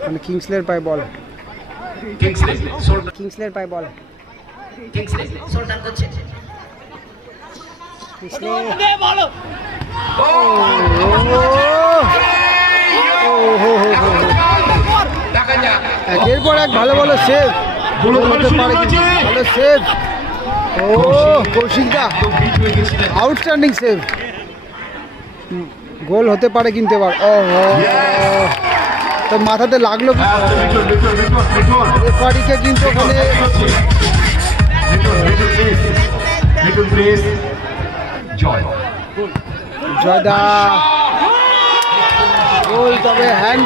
মানে কিংসলের পায় বল কিংসলের পায় বল কিংসলে সোলটান করছে কিংসলে ও দেখা যাক একের পর এক ভালো ভালো সেভ। ভালো সেভ ও কৌশিক দা তো বিট গেছিলেন আউটস্ট্যান্ডিং সেভ গোল হতে পারে কিন্তু এবার ও তো মাথাতে লাগল হ্যাঁ তো মিঠুন মিঠুন মিঠুন মিঠুন রেফারিকে কিন্তু ওখানে জয়দা। গোল তবে হ্যান্ড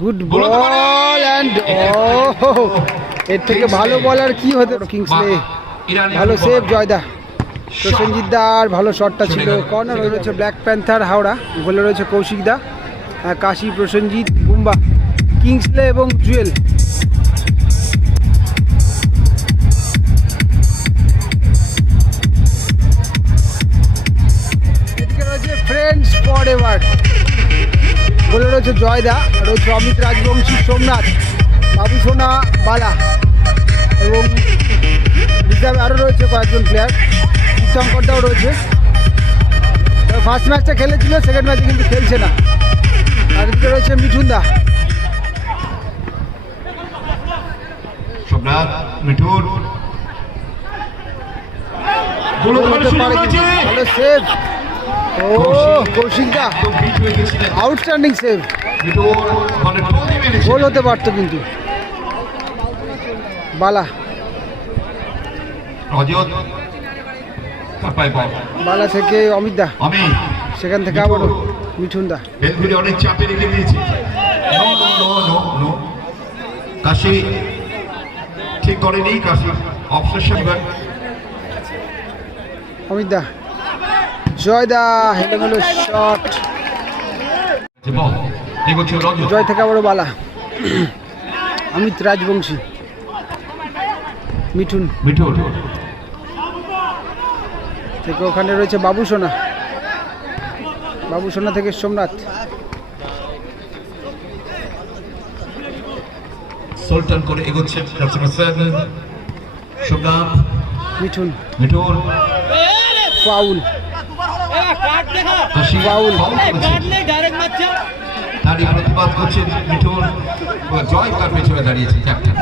গুড বল অ্যান্ড ও এর থেকে ভালো বল আর কি হতে কিংসলে ভালো সেভ জয়দা। প্রসেনজিৎ দার ভালো শটটা ছিল। কর্নার রয়েছে ব্ল্যাক প্যান্থার হাওড়া। গোলে রয়েছে কৌশিক দা। কাশি, প্রসেনজিৎ বুম্বা কিংসলে এবং জুয়েল। ফ্রেন্ডস ফর গোলে রয়েছে জয়দা, রয়েছে অমিত রাজবংশী সোমনাথ বাবু সোনা বালা এবং রিজার্ভে আরও রয়েছে কয়েকজন প্লেয়ার তীর্থঙ্করটাও রয়েছে। ফার্স্ট ম্যাচটা খেলেছিল সেকেন্ড ম্যাচে কিন্তু খেলছে না। আর এদিকে রয়েছে মিঠুন। দা সোমনাথ মিঠুন ভালো সেভ ও কৌশিক। দা আউটস্ট্যান্ডিং সেভ গোল হতে পারতো কিন্তু। বল। বালা থেকে অমিত দা। সেখান থেকে আবারও। মিঠুন দা অনেক চাপে রেখে দিয়েছি। কাশি ঠিক করেনি কাশি অবসেশন অমিত দা জয় দা হেলে শট জয় থেকে আবারও বালা। অমিত রাজবংশী। মিঠুন। মিঠুন। থেকে ওখানে রয়েছে বাবু সোনা। বাবু সোনা থেকে সোমনাথ। সুলতান করে এগোচ্ছে Somnath. Mithun. Mithun. Foul. Kashi foul. Foul করেছে। দাঁড়িয়ে প্রতিবাদ করছে মিঠুন। ও জয় তার পেছনে দাঁড়িয়েছে ক্যাপ্টেন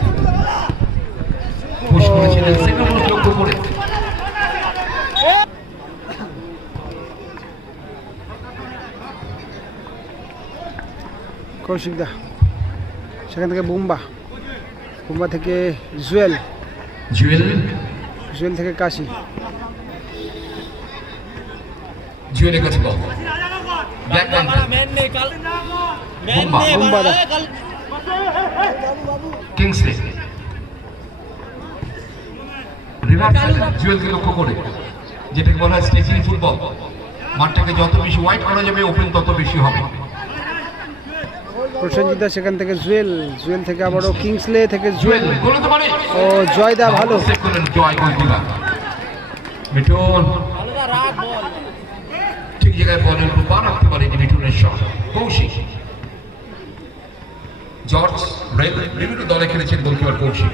পুশ করেছিলেন সেটা লক্ষ্য করে কৌশিক দা সেখান থেকে বুম্বা। বুম্বা থেকে জুয়েল। জুয়েল? জুয়েল থেকে কাশি। জুয়েলের কাছে বল। বুম্বা বুম্বা। দা। কিংসলে রিভার্স জুয়েলকে লক্ষ্য করে। যেটাকে বলা হয় স্টেচিং ফুটবল। মাঠটাকে যত বেশি ওয়াইড করা যাবে ওপেন তত বেশি হবে। প্রসেনজিৎ দা সেখান থেকে জুয়েল জুয়েল থেকে আবারও কিংসলে থেকে জুয়েল। ও জয় দা ভালো। সেভ করলেন জয় গোলকিপার মিঠুন ঠিক জায়গায় বলের পা রাখতে পারেনি মিঠুনের শট কৌশিক জর্জ বিভিন্ন দলে খেলেছেন গোলকিপার কৌশিক।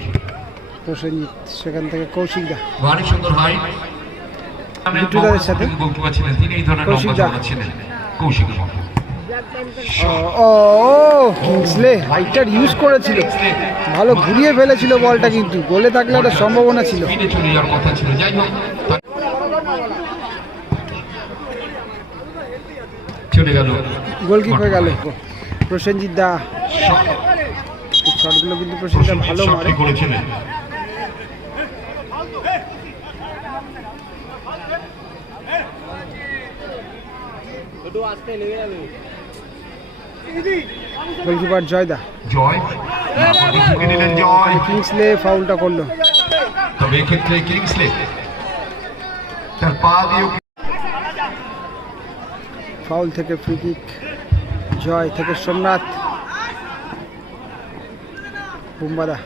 প্রসেনজিৎ সেখান থেকে কৌশিক দা। ভারী সুন্দর সাথে? গোলকিপার ছিলেন তিনি এই ধরনের কৌশিক দা। ছিলেন কৌশিকের মতো ও কিংসলে হাইটার ইউজ করেছিল। ভালো ঘুরিয়ে ফেলেছিল বলটা কিন্তু। গোলে থাকলে একটা সম্ভাবনা ছিল। চলে গেল। গোলকিপ হয়ে গেল। প্রসেনজিৎ দা। শটগুলো কিন্তু প্রসেনজিৎ ভালো মারে। করেছিলেন। গোলকিপার জয় দা জয় জয়দা নিলেন জয় কিংসলে ফাউলটা করল। তবে এক্ষেত্রে কিংসলে তার পা দিয়ে ফাউল থেকে ফ্রি কিক জয় থেকে সোমনাথ। বুম্বাদা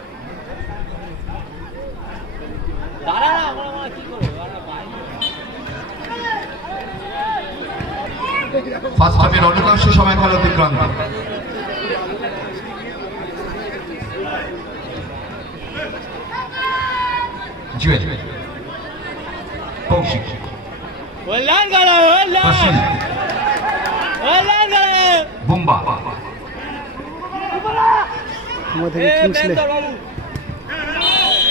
ফার্স্ট হাফের অধিকাংশ সময় কাল অতিক্রান্ত Koushik. Bumba.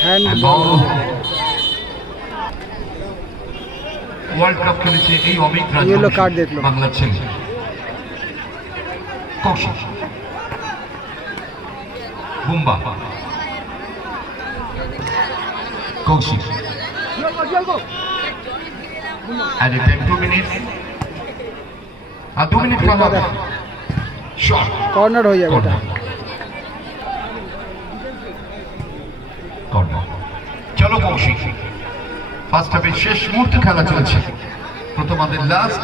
Hand world cup খেলেছে এই অমিত দেখল। বাংলার ছেলে। Kaushik Bumba. Kaushik. And it minutes আর দু মিনিট খেলা হবে শট কর্নার হয়ে যাবে এটা। কর্নার চলো কৌশিক। ফার্স্ট হাফের শেষ মুহূর্তে খেলা চলছে। প্রথমাদের লাস্ট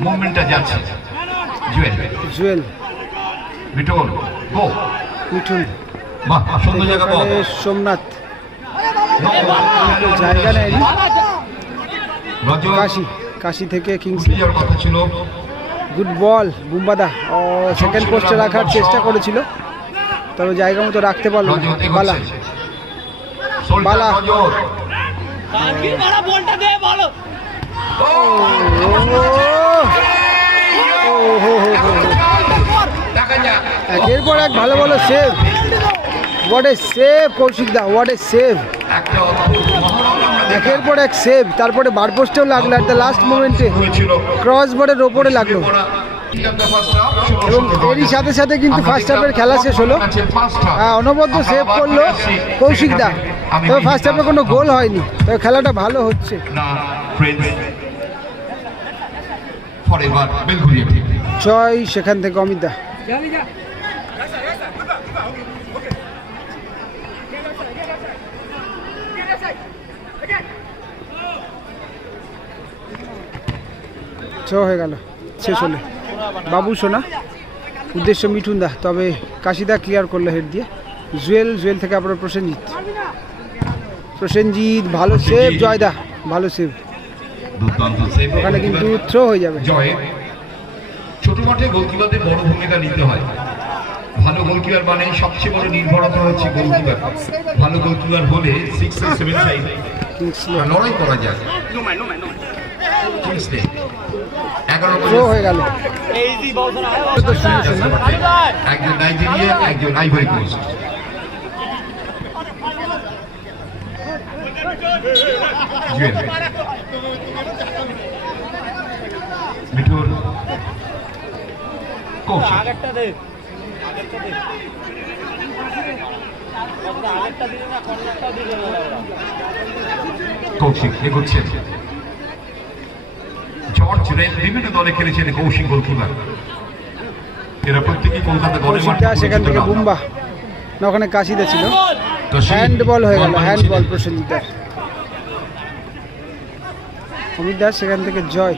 মুভমেন্টটা যাচ্ছে। জুয়েল। জুয়েল। বিটল গো। মিঠুন। বাহ সুন্দর জায়গা বল। সোমনাথ। জায়গা রজত। কাশি কাশি থেকে কিংস কথা ছিল। Good ball বুম্বাদা। ও সেকেন্ড পোস্টে রাখার চেষ্টা করেছিল। তবে জায়গা মতো রাখতে পারল। বালা। বালা। রজত মারা বলটা দে, বলো। ও ও হো হো হো হো। দেখা যাক একের পর এক ভালো ভালো save what a save Koushik the what a save একের পর এক সেভ তারপরে বার পোস্টেও লাগল অ্যাট দ্য লাস্ট মোমেন্টে ক্রস বোর্ডের ওপরে লাগল। এবং এরই সাথে সাথে কিন্তু ফার্স্ট হাফের খেলা শেষ হলো। অনবদ্য সেভ করল কৌশিক দা। তবে ফার্স্ট হাফে কোনো গোল হয়নি। তবে খেলাটা ভালো হচ্ছে। জয় সেখান থেকে অমিত। ছ হয়ে গেল। শেষ হলে। বাবু সোনা। উদ্দেশ্য মিঠুন দা। তবে কাশিদা ক্লিয়ার করল হেড দিয়ে। জুয়েল জুয়েল থেকে আপনার প্রসেনজিৎ। প্রসেনজিৎ ভালো সেভ জয়দা ভালো সেভ। ওখানে কিন্তু থ্রো হয়ে যাবে। ছোট মাঠে গোলকিপারদের বড় ভূমিকা নিতে হয়। ভালো গোলকিপার মানে সবচেয়ে বড় নির্ভরতা হচ্ছে গোলকিপার ভালো গোলকিপার হলে সিক্স সেভেন সাইড লড়াই করা যায়। হয়ে একজন নাইজেরিয়া একজন আইভরি কোস্ট জুয়েল মিঠুর কৌশিক দিলে দিলে কৌশিক এগোচ্ছেন জর্জ রেল বিভিন্ন দলে খেলেছেন কৌশিক গোলকিপার। এরা প্রত্যেকেই কলকাতা কৌশিকটা সেখান থেকে বুম্বা। না ওখানে কাশিদা ছিল। হ্যান্ড বল হয়ে গেল হ্যান্ড বল প্রসেনজিৎ দার অমিত দাস সেখান থেকে জয়।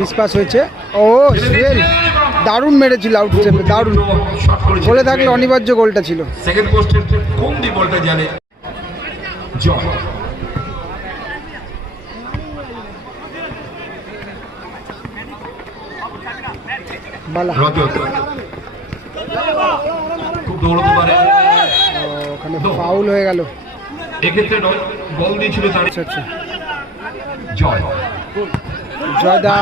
মিসপাস হয়েছে। ও সুয়েল দারুণ মেরেছিল আউট স্টেপে দারুণ। বলে থাকলে অনিবার্য গোলটা ছিল। সেকেন্ড পোস্টের কোন দি বলটা জানে। জয়। খুব দৌড়তে পারে। ওখানে ফাউল হয়ে গেল। এক্ষেত্রে বল দিয়েছিল তার আচ্ছা আচ্ছা। জয়। জয়দা।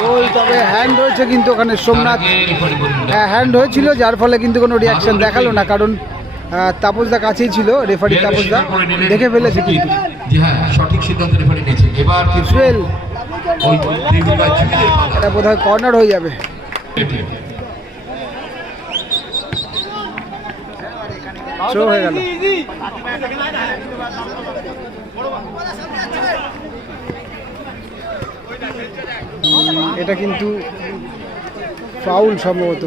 গোল তবে হ্যান্ড হয়েছে কিন্তু ওখানে সোমনাথ। হ্যাঁ হ্যান্ড হয়েছিল যার ফলে কিন্তু কোনো রিয়াকশন দেখাল না কারণ তাপসদা কাছেই ছিল রেফারি তাপসদা। দেখে ফেলেছে কিন্তু। হ্যাঁ সঠিক সিদ্ধান্ত রেফারি নিয়েছে। এবার বোধ হয় কর্নার হয়ে যাবে। থ্রো হয়ে গেল। এটা কিন্তু ফাউল সম্ভবত।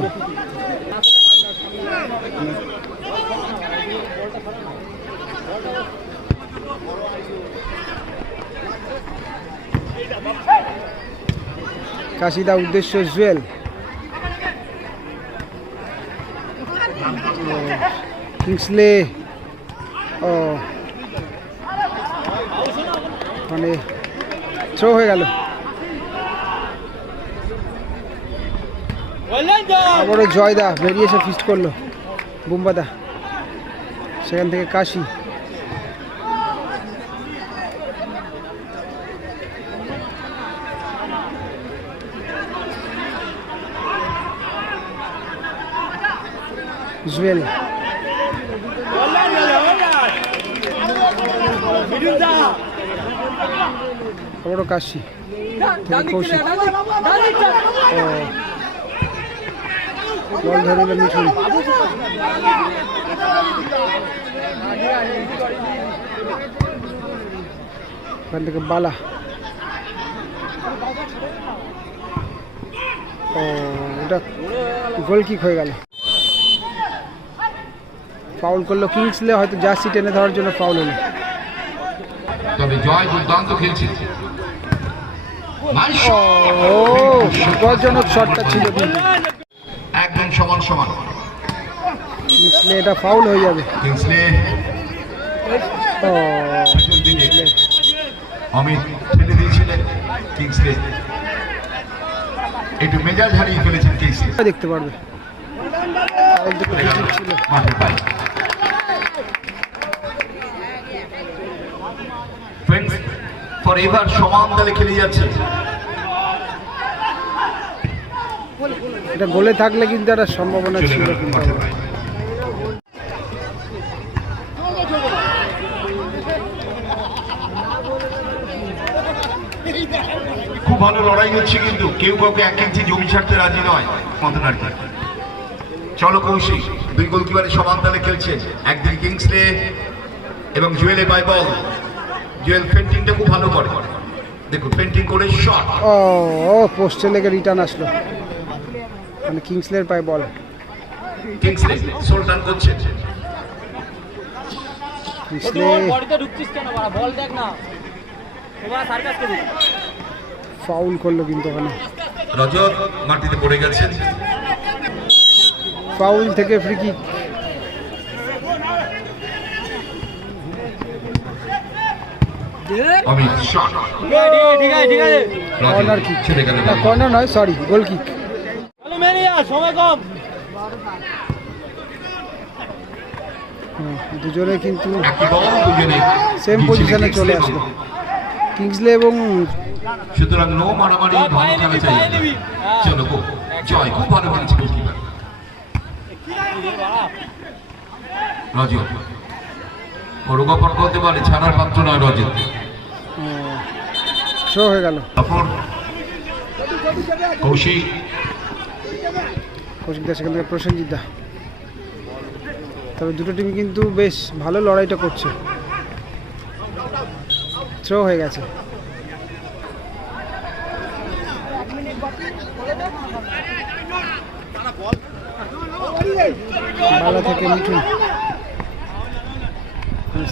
কাশিদা উদ্দেশ্য জুয়েল ও, কিংসলে ও মানে থ্রো হয়ে গেল। আবারও জয়দা বেরিয়ে এসে ফিস্ট করল, বুম্বাদা। সেখান থেকে কাশি। জুয়েল। আবারও কাশি। কৌশিক। বল ধরে নিল মিঠুন। ওখান থেকে বালা। ও ওটা গোল কিক হয়ে গেল। ফাউল করল কিংসলে হয়তো জার্সি টেনে ধরার জন্য ফাউল হলো। তবে জয় দুর্দান্ত খেলছে! বিপজ্জনক শটটা ছিল একদম সমান সমান। কিংসলে এটা ফাউল হয়ে যাবে। কিংসলে। ও। অমিত ঠেলে দিয়েছিলেন কিংসলে। একটু মেজাজ হারিয়ে ফেলেছেন কিংসলে। দেখতে পারবে। ফাউল থেকে ছিল মাঠের বাইরে ফ্রেন্ডস ফর এভার সমান দলে খেলে যাচ্ছে। এটা গোলে থাকলে কিন্তু একটা সম্ভাবনা ছিল খুব ভালো লড়াই হচ্ছে কিন্তু কেউ কাউকে এক ইঞ্চি জমি ছাড়তে রাজি নয়। মতন আর কি। চলো কৌশিক দুই গোলকিপারের সমান দলে খেলছে। একদিকে কিংসলে এবং জুয়েলে বাই বল জুয়েল পেন্টিংটা খুব ভালো করে। দেখুন পেন্টিং করে শট ও ও পোস্টে লেগে রিটার্ন আসলো। মানে কিংসলের পায় বল কিংসলে সোলটান করছে। কিংসলে বডিতে ঢুকছিস কেন বাড়া? বল দেখ না। তোমার সার্কাস করি। ফাউল করল কিন্তু ওখানে। রজত মাটিতে পড়ে গেছেন ফাউল থেকে ফ্রি কিক অমিত শট ঠিক আছে ঠিক আছে। কর্নার কিক ছেড়ে গেল কর্নার নয় সরি গোল কিক চলো মেরিয়া সময় কম। দুজনে কিন্তু সেম পজিশনে চলে আসলো। কিংসলে এবং সুতরাং নো মারামারি ভালো খেলা চাই। হ্যাঁ। চলো গো জয় খুব ভালো খেলছে গোলকিপার রজত পরোগাপর করতে পারে ছাড়ার পাত্র নয় রজত। হয়ে গেল। কৌশিক কৌশিক দা সেখান থেকে প্রসেনজিৎ দা। তবে দুটো টিম কিন্তু বেশ ভালো লড়াইটা করছে। থ্রো হয়ে গেছে। বালা থেকে মিঠুন।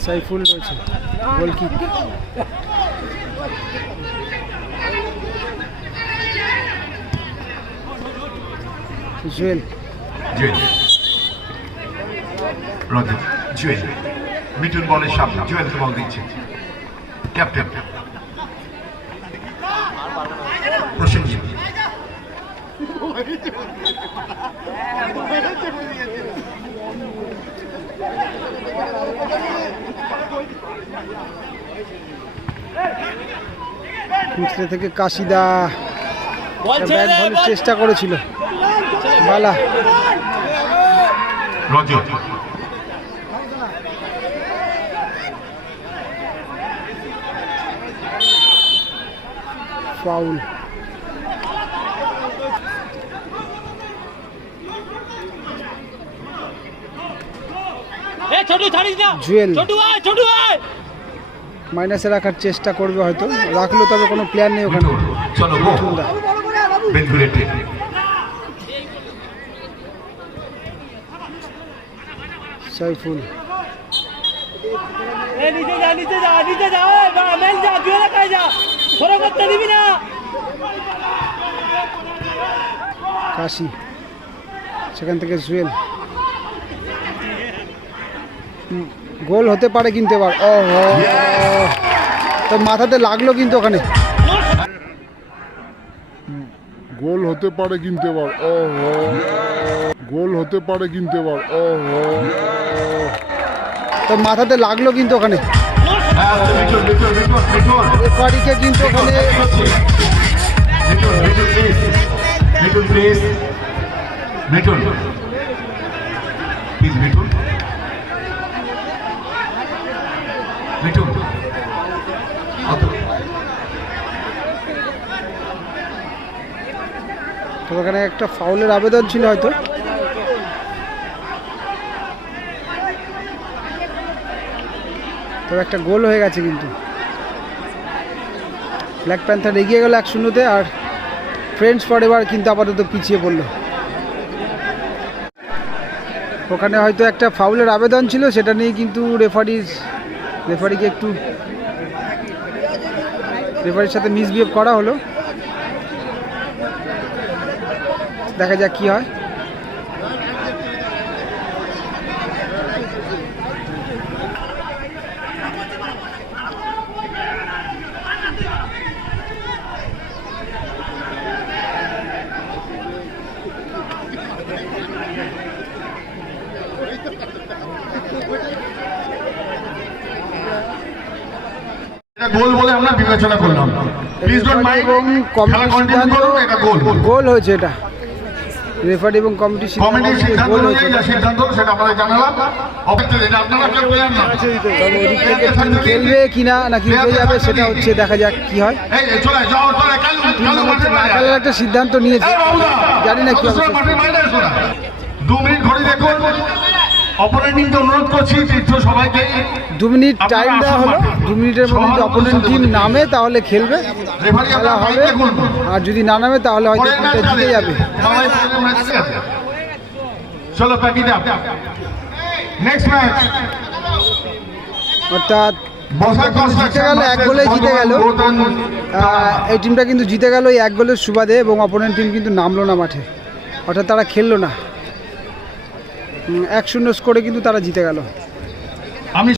সাইফুল রয়েছে। Goal kick Jewel. Jewel. Rajat Jewel. Mithun বলের সামনে জুয়েলকে বল দিচ্ছে। ক্যাপ্টেন। প্রসেনজিৎ। মিছলে থেকে কাশিদা বল ব্যাট ছেড়ে দে ভালো বল। চেষ্টা করেছিল। বালা। রজত। ফাউল এ ছোটু ছাড়িস না জুয়েল। মাইনাসে রাখার চেষ্টা করবে হয়তো। রাখল তবে কোনো প্ল্যান নেই ওখানে। সাইফুল। নিচে যা নিচে যা নিচে যা মেল যা জুয়েলে খাই যা। ধরো করতে দিবি না। কাশি। সেখান থেকে জুয়েল। গোল হতে পারে কিন্তু এবার। ও তো মাথাতে লাগল কিন্তু ওখানে। গোল হতে পারে কিন্তু এবার। ও গোল হতে পারে কিন্তু এবার। ও তো মাথাতে লাগল কিন্তু ওখানে। হ্যাঁ রেফারিকে কিন্তু ওখানে Mithun Mithun please Mithun please Mithun please Mithun Mithun তো ওখানে একটা ফাউলের আবেদন ছিল হয়তো। তবে একটা গোল হয়ে গেছে কিন্তু। ব্ল্যাক প্যান্থার এগিয়ে গেল এক শূন্যতে আর ফ্রেন্ডস ফর এবার কিন্তু আপাতত পিছিয়ে পড়ল। ওখানে হয়তো একটা ফাউলের আবেদন ছিল, সেটা নিয়ে কিন্তু রেফারির রেফারিকে একটু রেফারির সাথে মিসবিহেভ করা হলো। দেখা যাক কি হয়। গোল বলে আমরা বিবেচনা করলাম। প্লিজ ডোন্ট মাইন্ড খেলা কন্টিনিউ করুন এটা গোল। গোল হয়েছে এটা। রেফারি এবং কমিটি সিদ্ধান্ত সেটা আমরা জানালাম। টিম খেলবে কিনা নাকি হয়ে যাবে সেটা হচ্ছে দেখা যাক কি হয়। খেলার একটা সিদ্ধান্ত নিয়েছে। জানি না কি হবে। দু মিনিট ঘড়ি দেখুন। অপরেন্টিংকে অনুরোধ করছি তীর্থ সবাইকে। দু মিনিট টাইম দেওয়া হলো। দু মিনিটের মধ্যে যদি অপোনেন্ট টিম নামে তাহলে খেলবে। খেলা হবে। আর যদি না নামে তাহলে হয়তো টিমটা জিতে যাবে। চলো প্যাকিট আপ নেক্সট ম্যাচ অর্থাৎ জিতে গেল এক গোলে জিতে গেল। এই টিমটা কিন্তু জিতে গেল এক গোলের সুবাদে এবং অপোনেন্ট টিম কিন্তু নামলো না মাঠে। অর্থাৎ তারা খেললো না। এক শূন্য স্কোরে কিন্তু তারা জিতে গেল।